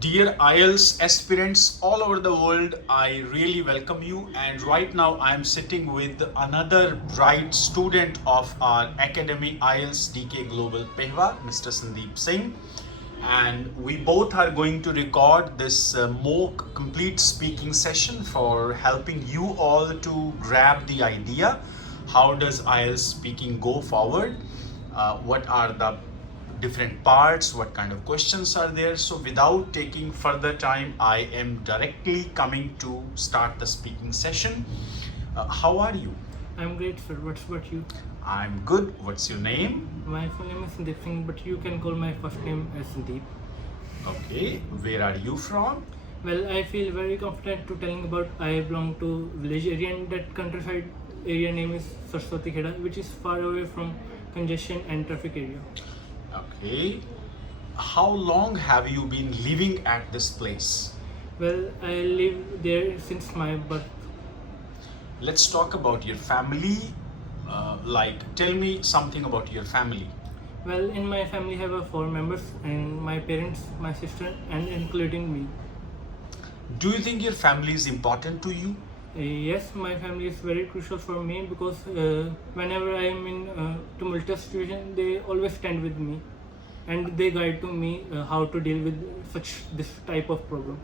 Dear IELTS aspirants all over the world, I really welcome you. And right now, I am sitting with another bright student of our academy, IELTSDK Global pehowa, Mr. Sandeep Singh. And we both are going to record this mock complete speaking session for helping you all to grab the idea. How does IELTS speaking go forward? What are the different parts, what kind of questions are there? So without taking further time, I am directly coming to start the speaking session. How are you? I'm great, sir. What's about you? I'm good. What's your name? My full name is Sandeep Singh, but you can call my first name as Sandeep. Okay, where are you from? Well, I feel very confident to telling about I belong to village area, and that countryside area name is Saraswati Kheda, which is far away from congestion and traffic area. Okay, how long have you been living at this place? Well, I live there since my birth. Let's talk about your family. Tell me something about your family. Well, in my family I have 4 members, and my parents, my sister, and including me. Do you think your family is important to you? Yes, my family is very crucial for me because whenever I am in tumultuous situation, they always stand with me, and they guide to me how to deal with this type of problem.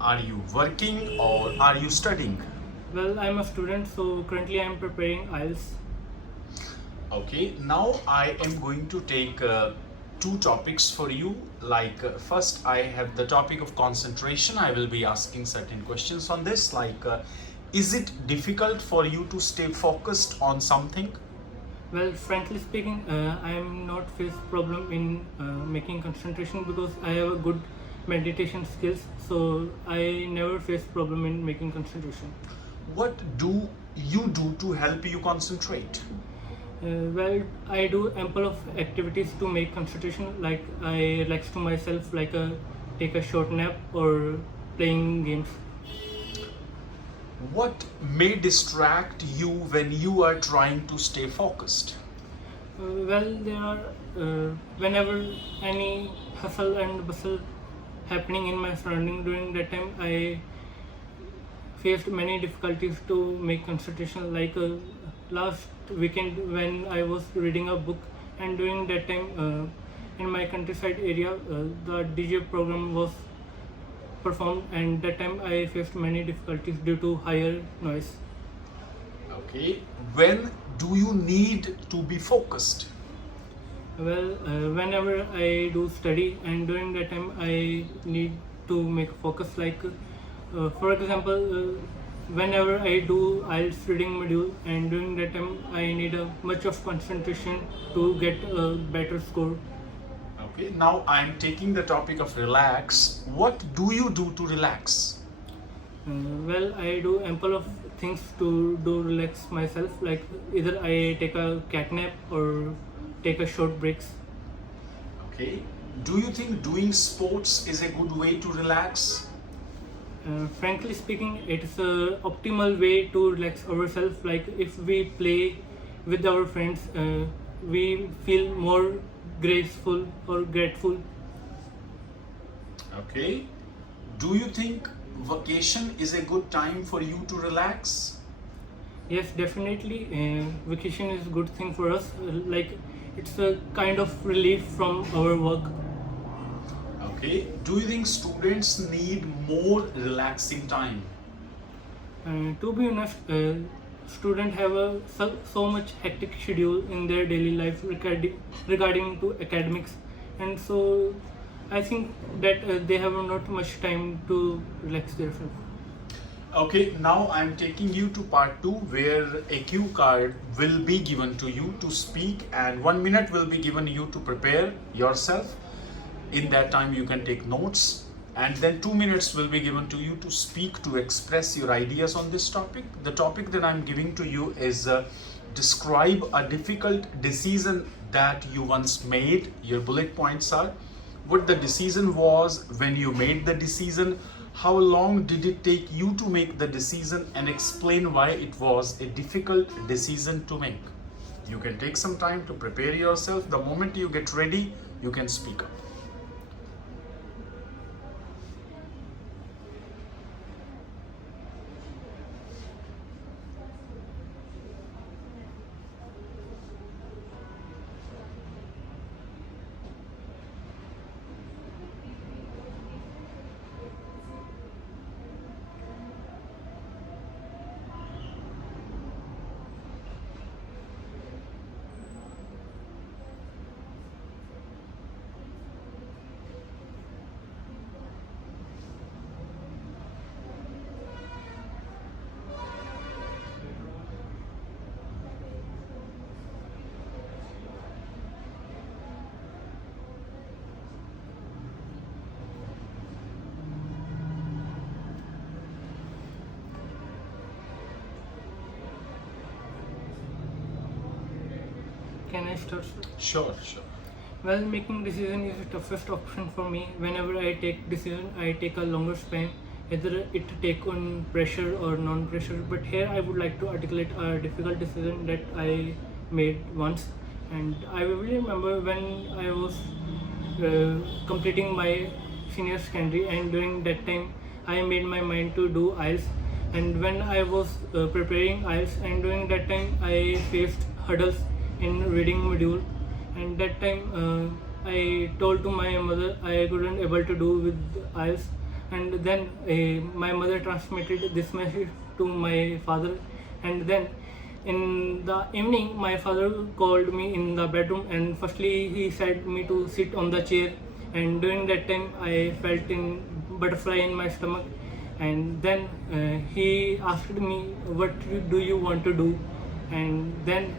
Are you working or are you studying? Well, I'm a student, so currently I'm preparing IELTS. Okay, now I am going to take two topics for you. First, I have the topic of concentration. I will be asking certain questions on this. Is it difficult for you to stay focused on something? Well, frankly speaking, I am not face problem in making concentration because I have a good meditation skills, so I never face problem in making concentration. What do you do to help you concentrate? Well, I do ample of activities to make concentration. Like I relax to myself, take a short nap or playing games. What may distract you when you are trying to stay focused? Well, there are whenever any hustle and bustle happening in my surrounding during that time, I faced many difficulties to make concentration. Last weekend when I was reading a book, and during that time in my countryside area, the DJ program was performed, and that time I faced many difficulties due to higher noise. Okay, when do you need to be focused? Well, whenever I do study, and during that time I need to make focus. For example, whenever I do IELTS reading module, and during that time I need a much of concentration to get a better score. Okay, now I'm taking the topic of relax. What do you do to relax? Well, I do ample of things to do relax myself. Like either I take a cat nap or take a short breaks. Okay, do you think doing sports is a good way to relax? Frankly speaking, it's a optimal way to relax ourselves. Like if we play with our friends, we feel more graceful or grateful. Okay, do you think vacation is a good time for you to relax? Yes, definitely. Vacation is a good thing for us. It's a kind of relief from our work. Okay, do you think students need more relaxing time? To be honest, students have so much hectic schedule in their daily life regarding to academics, and so I think that they have not much time to relax themselves. Okay, now I'm taking you to part 2 where a cue card will be given to you to speak, and 1 minute will be given you to prepare yourself. In that time you can take notes, and then 2 minutes will be given to you to speak, to express your ideas on this topic. The topic that I'm giving to you is describe a difficult decision that you once made. Your bullet points are what the decision was, when you made the decision, how long did it take you to make the decision, and explain why it was a difficult decision to make. You can take some time to prepare yourself. The moment you get ready, you can speak up. Can I start, sir? Sure, sure. Well, making decision is the toughest option for me. Whenever I take decision, I take a longer span, either it take on pressure or non-pressure. But here I would like to articulate a difficult decision that I made once, and I really remember when I was completing my senior secondary, and during that time I made my mind to do IELTS. And when I was preparing IELTS, and during that time I faced hurdles in reading module, and that time I told to my mother I couldn't able to do with IELTS, and then my mother transmitted this message to my father, and then in the evening my father called me in the bedroom, and firstly he said me to sit on the chair, and during that time I felt in butterfly in my stomach, and then he asked me what do you want to do, and then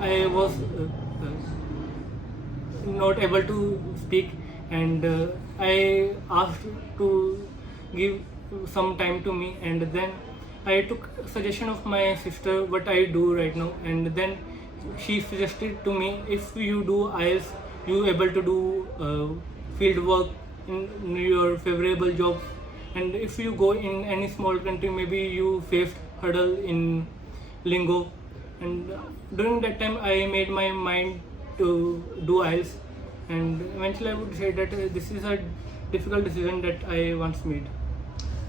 I was not able to speak, and I asked to give some time to me, and then I took suggestion of my sister what I do right now, and then she suggested to me, if you do IELTS you able to do field work in your favorable job, and if you go in any small country maybe you faced hurdle in lingo. And during that time I made my mind to do IELTS, and eventually I would say that this is a difficult decision that I once made.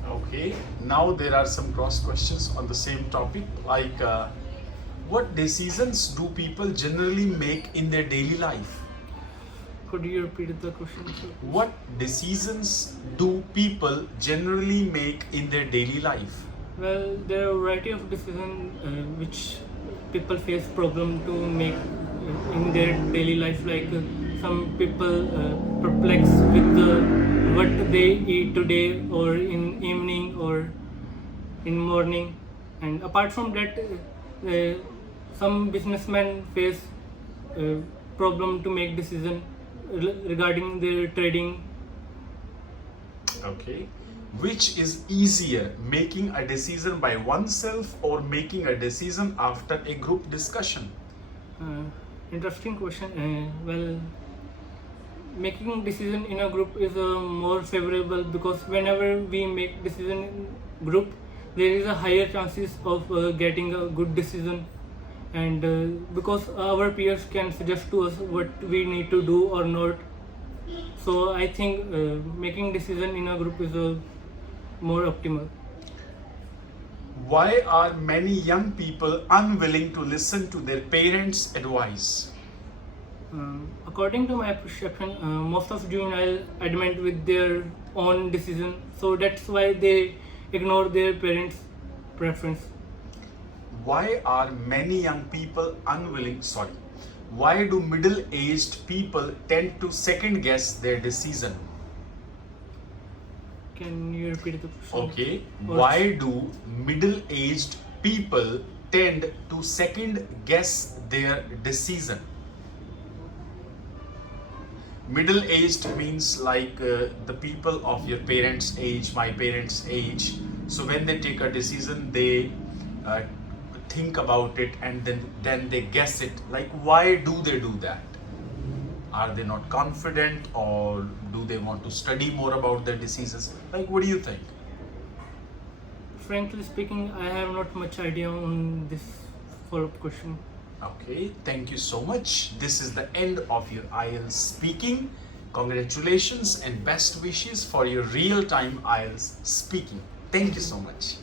Okay, now there are some cross questions on the same topic, like what decisions do people generally make in their daily life? Could you repeat the question, sir? What decisions do people generally make in their daily life? Well, there are a variety of decisions which people face problem to make in their daily life. Like some people perplex with what they eat today, or in evening, or in morning. And apart from that, some businessmen face problem to make decision regarding their trading. Okay. Which is easier, making a decision by oneself or making a decision after a group discussion? Interesting question. Well, making decision in a group is more favorable, because whenever we make decision in group, there is a higher chances of getting a good decision, and because our peers can suggest to us what we need to do or not. So I think making decision in a group is more optimal. Why are many young people unwilling to listen to their parents' advice? According to my perception, most of juvenile adamant with their own decision, so that's why they ignore their parents' preference. Why are many young people why do middle-aged people tend to second guess their decision? Can you repeat the question? Okay, why do middle-aged people tend to second guess their decision? Middle-aged means like the people of your parents' age, my parents' age. So when they take a decision, they think about it, and then they guess it. Like, why do they do that? Are they not confident, or do they want to study more about their decisions? Like, what do you think? Frankly speaking, I have not much idea on this follow-up question. Okay, thank you so much. This is the end of your IELTS speaking. Congratulations and best wishes for your real-time IELTS speaking. Thank you so much.